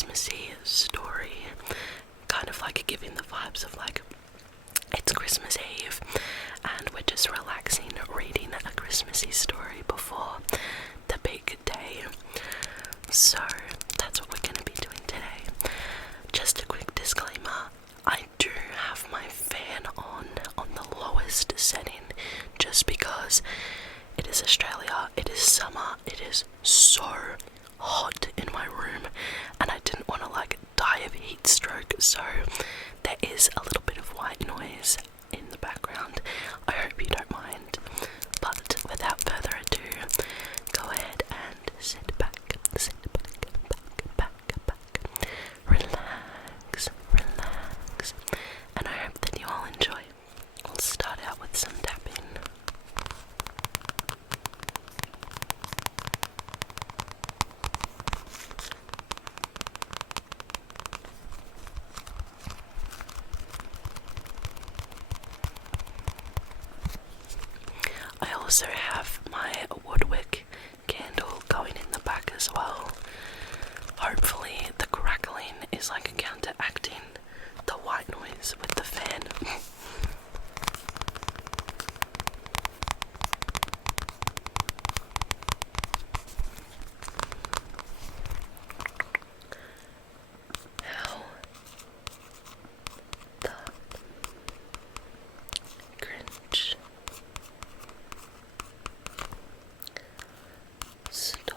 Christmassy story, kind of like giving the vibes of like it's Christmas Eve and we're just relaxing reading a Christmassy story before the big day. So that's what we're going to be doing today. Just a quick disclaimer, I do have my fan on the lowest setting just because it is Australia, it is summer, it is so hot in my room and I didn't want to like die of heat stroke, so there is a little bit of white noise in the background. I hope you don't mind, but without further ado, go ahead and sit back, relax, and I hope that you all enjoy. We'll start out with some tapping. I also have my woodwick candle going in the back as well. Hopefully the crackling is like counteracting the white noise with the fan. How the Grinch stole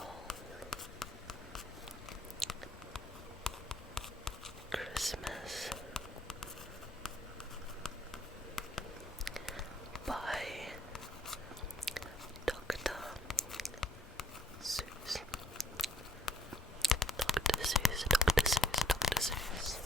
Christmas by Dr. Seuss. Dr. Seuss, Dr. Seuss, Dr. Seuss.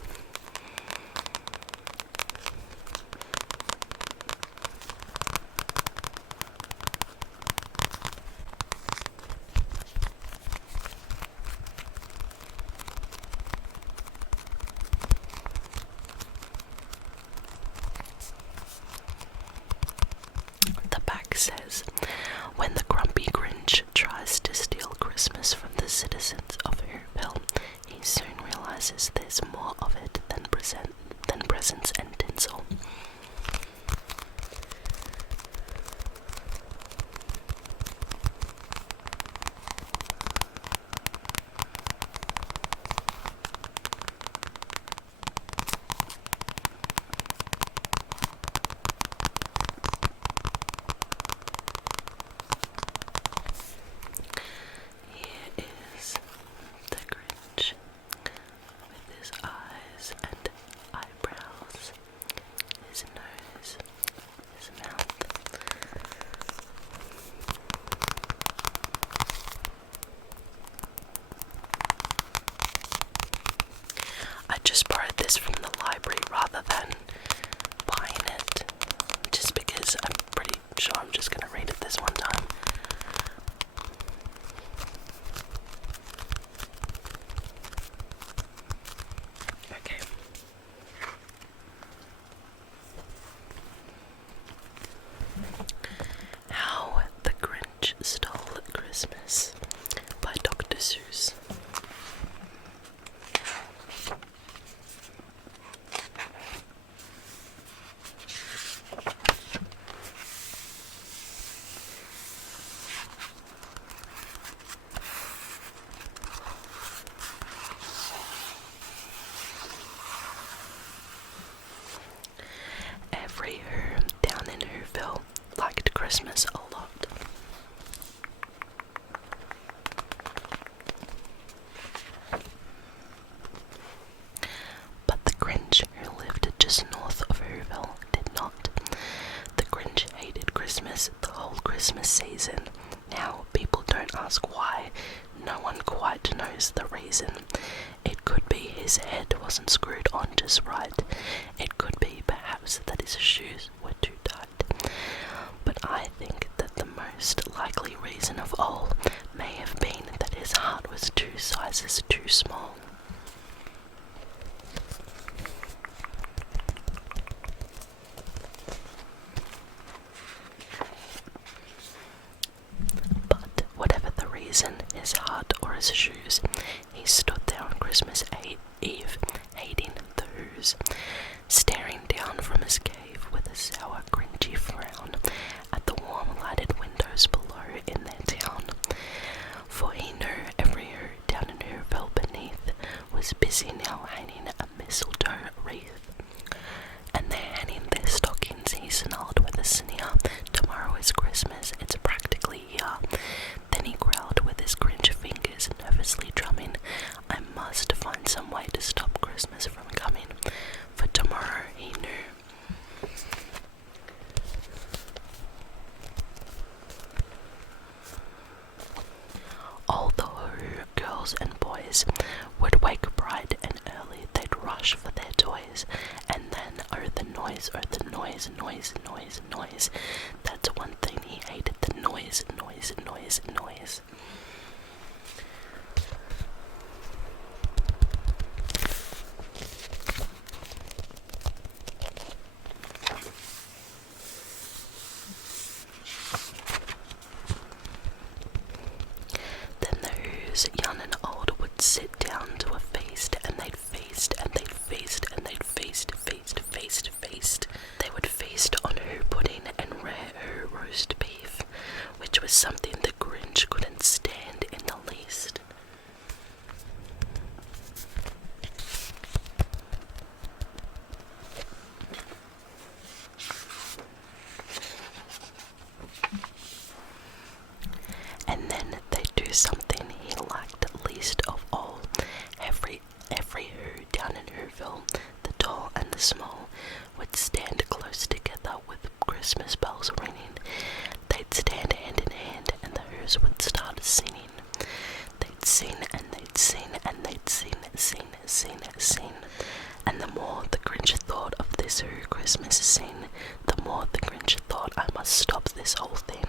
The back says, when the grumpy Grinch tries to steal Christmas from the citizens of Whoville, he soon realizes there's more of it than presents and tinsel. Here is the Grinch with his eyes and eyebrows, his nose, his mouth. I just borrowed this from the library rather than buying it, just because I'm pretty sure I'm just going to read it this one time. Okay. How the Grinch Stole Christmas by Dr. Seuss. Every Who down in Whoville liked Christmas a lot. But the Grinch, who lived just north of Whoville, did not. The Grinch hated Christmas the whole Christmas season. Now, people don't ask why. No one quite knows the reason. It could be his head wasn't screwed on just right. It could be perhaps that his shoes were too tight. But I think that the most likely reason of all may have been that his heart was 2 sizes too small. But whatever the reason, his heart or his shoes, he stood there on Christmas Eve, hating the Who's, staring down from his cave with a sour, grinchy frown at the warm lighted windows below in their town. For he knew every Who down in Whoville beneath was busy now hanging a mistletoe wreath. And they're hanging their stockings, he snarled with a sneer. Tomorrow is Christmas, it's practically here. Then he growled with his Grinch fingers nervously drumming. I must find some way to stop Christmas from coming, for tomorrow, he knew. All the Who girls and boys would wake bright and early. They'd rush for their toys, and then the noise, noise. That's one thing he hated, the noise. Then the Who's, young and old, would sit down to a feast, and they'd feast, and they'd feast, and they'd feast. They would feast on Who pudding and rare Who roast beef, which was something the Grinch couldn't stand in the least. And then they'd do something he liked least of all. Every Who down in Whoville, the tall and the small, would stand close together with Christmas bells ringing. They'd stand hand in hand, and the Who's would start singing. They'd sing and they'd sing and they'd sing. And the more the Grinch thought of this Who Christmas scene, the more the Grinch thought, I must stop this whole thing.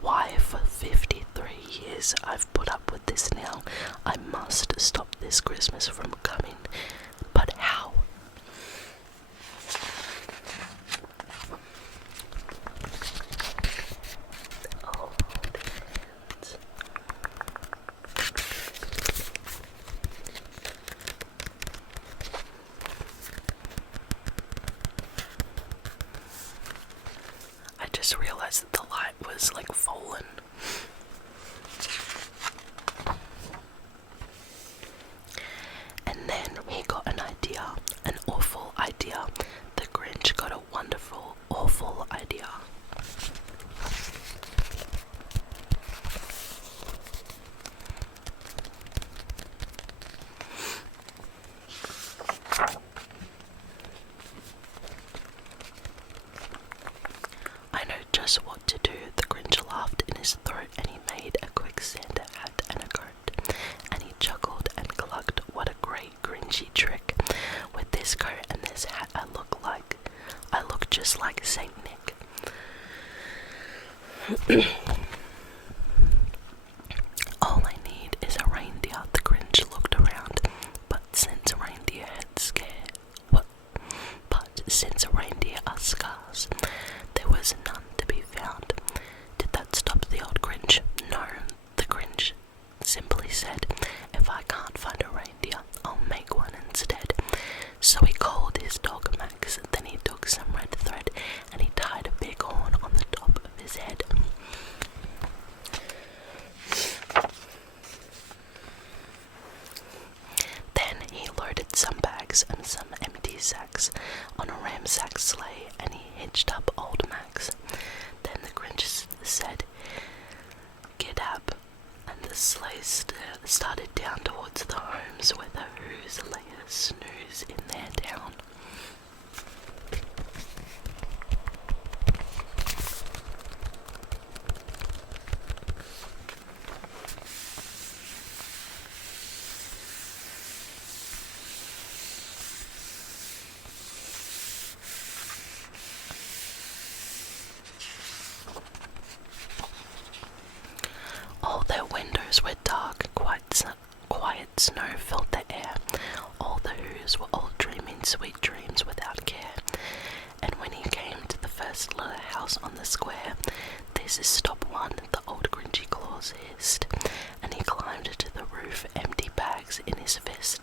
Why, for 53 years I've put up with this now. I must stop this Christmas from coming. But how? I just realized that the light was like fallen. And then he got an idea, an awful idea. The Grinch got a wonderful, awful idea. I know just what to do. The Grinch laughed in his throat, and he made a quick Santa hat and a coat, and he chuckled and clucked. What a great Grinchy trick! With this coat and this hat, I look just like Saint Nick. All I need is a reindeer. The Grinch looked around, but since reindeer are scarce, there was none to be found. Did that stop the old Grinch? No, the Grinch simply said, if I can't find a reindeer, I'll make one instead. So he called his dog Max, then he took some red thread and he tied a big horn on the top of his head. Then he loaded some bags and some empty sacks on a ramsack sleigh, and he hitched up old Max. Then the Grinch said, "Get up," and the sleigh started down towards the homes where the Who's lay a snooze in their town. All their windows were dark, quiet snow filled the air. All the Who's were all dreaming sweet dreams without care. And when he came to the first little house on the square, "This is stop one," the old Grinchy claws hissed, and he climbed to the roof, empty bags in his fist.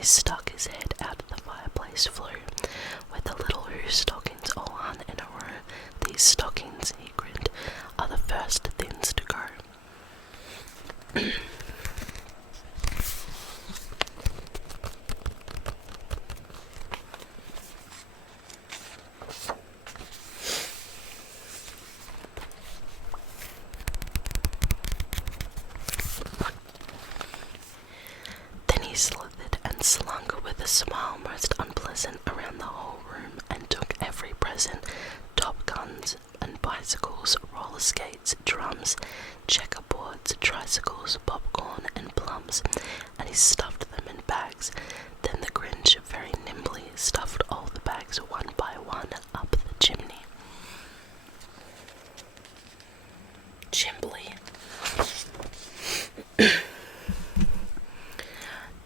he stuck his head out of the fireplace flue, with the little Who stockings all hung in a row. These stockings, he grinned, are the first things to go. Then he slithered and slunk with a smile most unpleasant around the whole room and took every present: top guns and bicycles, roller skates, drums, checkerboards, tricycles, popcorn and plums, and he stuffed them in bags. Then the Grinch very nimbly stuffed all the bags one by one up the chimney.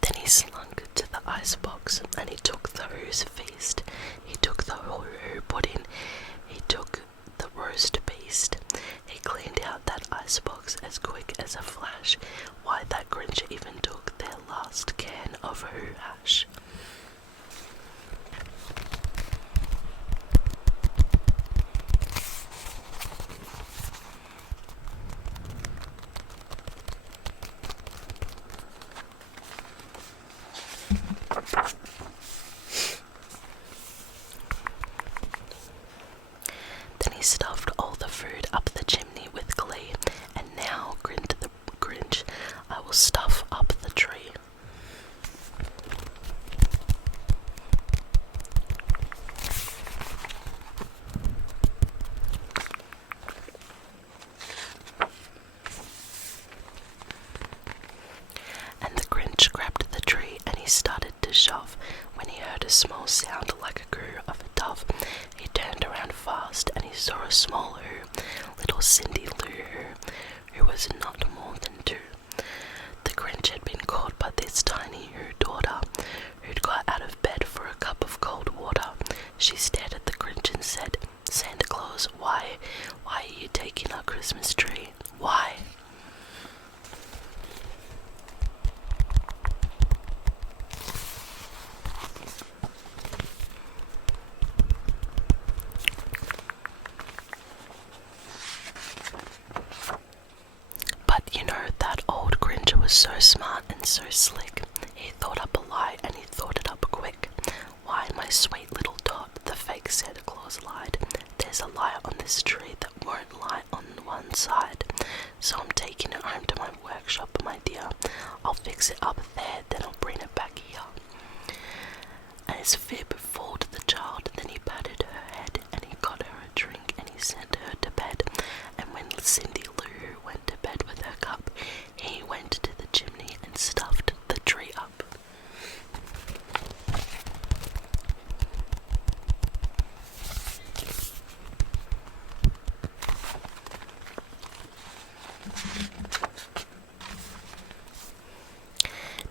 Then he slunk to the icebox and he took the Who's feast. He took the Who pudding. He took the roast beast. He cleaned out that icebox as quick as a flash. Why, that Grinch even took their last can of Who hash. Then he stuffed all the food up the chimney with glee, and now, grinned the Grinch, I will stuff up the tree. And the Grinch grabbed the tree and he started to shove, when he heard a small sound like a coo of a dove. He turned around fast and he saw a small Who, little Cindy Lou who was not more than 2. The Grinch had been caught by this tiny Who daughter, who'd got out of bed for a cup of cold water. She stared at the Grinch and said, "Santa Claus, why are you taking our Christmas tree? Why?" But you know, that old Grinch was so smart and so slick. He thought up a lie and he thought it up quick. "Why, my sweet little Dot," the fake Santa Claus lied, "there's a lie on this tree that won't lie on one side. So I'm taking it home to my workshop, my dear. I'll fix it up there, then I'll bring it back here." And his fib fooled the child. Then he patted her head and he got her a drink and he sent her to bed. And when Cindy Lou went to bed with her cup, he went to the chimney and stuffed the tree up.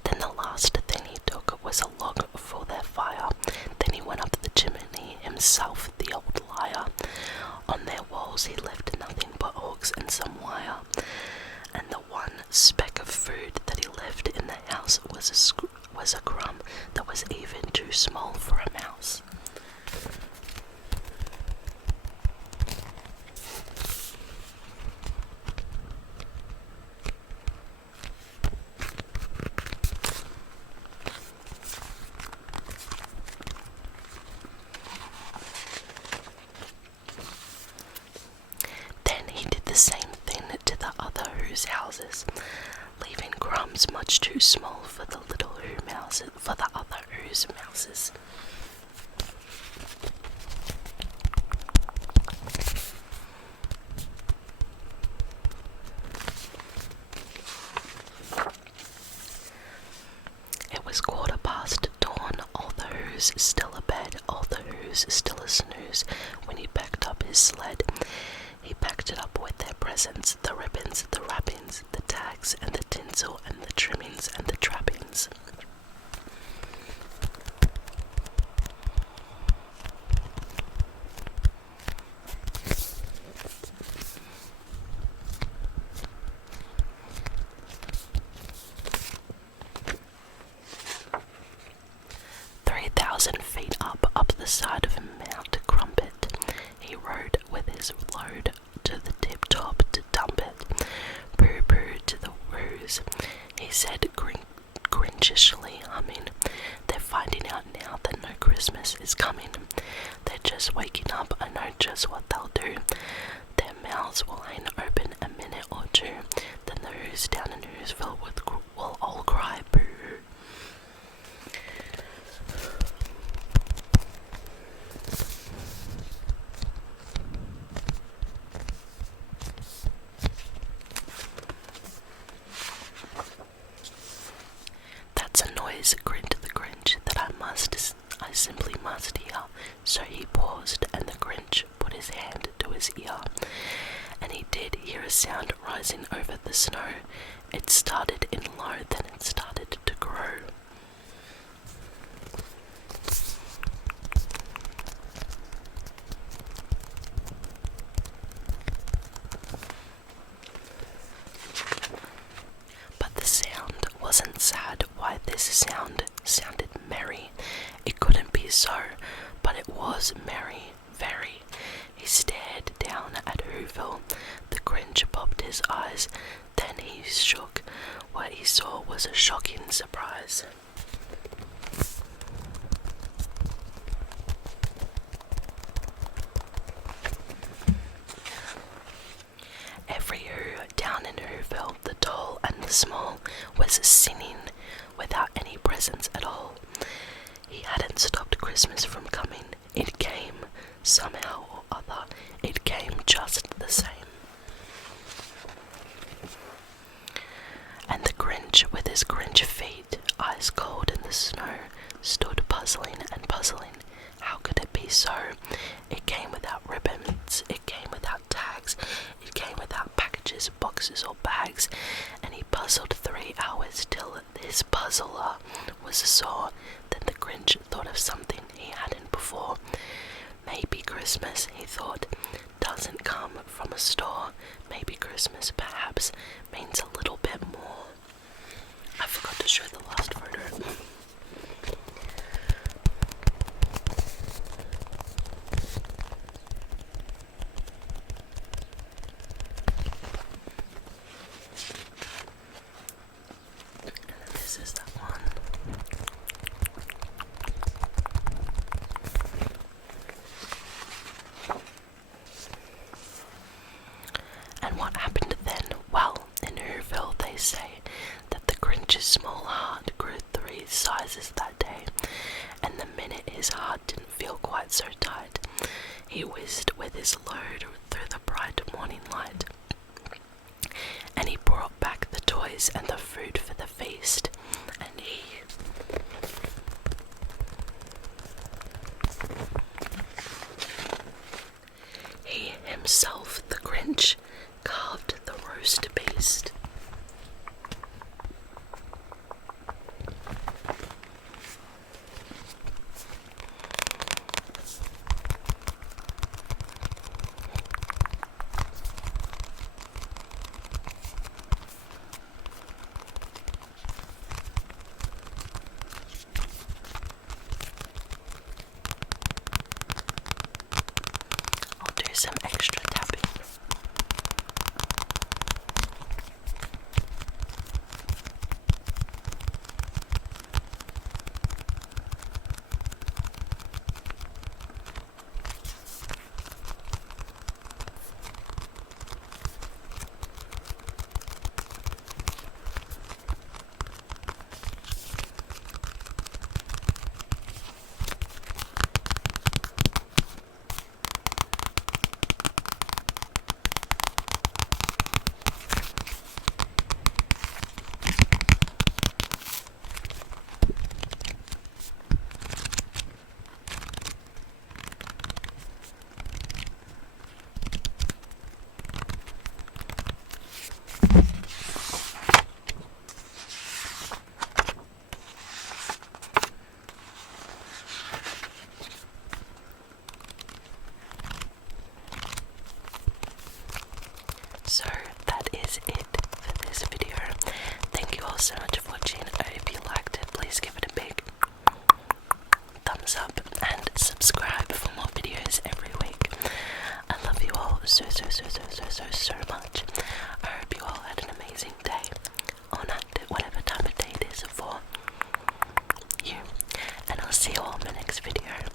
Then the last thing he took was a log for their fire. Then he went up the chimney himself, the old liar. On their walls he left nothing but hooks and some wire. And the one speck of food that he left in the house was a crumb that was even too small for a mouse. Then he did the same thing to the other Who's houses, leaving crumbs much too small for the little Who mouses, for the other Who's mouses. It was dawn, all the Who's still abed, all the Who's still a snooze, when he packed up his sled. He packed it up with their presents, the ribbons, the wrappings, the tags, and the tinsel, and the trimmings, and the trappings. the side of Mount Crumpet. He rode with his load to the tip-top to dump it. Pooh-pooh to the ruse, he said grinchishly humming. They're finding out now that no Christmas is coming. They're just waking up. I know just what they'll do. Their mouths will hang open a minute or two. Then the who's down in Whoville will all cry boo. That's a noise, grinned the Grinch, that I simply must hear. So he paused, and the Grinch put his hand to his ear, and he did hear a sound rising over the snow. It started in low, then it started to grow. But the sound wasn't sad. Why, this sound sounded merry. It couldn't be so, but it was merry, very. He stared down at Whoville. The Grinch popped his eyes, then he shook. What he saw was a shocking surprise. Every who down in Whoville, the tall and the small, was singing without any presents at all. He hadn't stopped Christmas from coming. It came, somehow or other. It came just the same. And the Grinch, with his Grinch feet, eyes cold in the snow, stood puzzling and puzzling. How could it be so? It came without ribbons, it came without tags, it came without packages, boxes or bags, and he puzzled 3 hours till his puzzler was sore. Then the Grinch thought of something he hadn't before. Maybe Christmas, he thought, doesn't come from a store. Maybe Christmas perhaps means a little bit more. I forgot to show the last photo. This is that one. And what happened then? Well, in Whoville they say that the Grinch's small heart grew 3 sizes that day, and the minute his heart didn't feel quite so tight, he whizzed with his load through the bright morning light. And he brought back the toys and the food for the feast, and he himself, the Grinch, carved the roast beast. I'll do some extra tapping. So that is it for this video. Thank you all so much for watching. I hope you liked it. Please give it a big thumbs up and subscribe. so much. I hope you all had an amazing day or night, whatever time of day it is for you. And I'll see you all in my next video.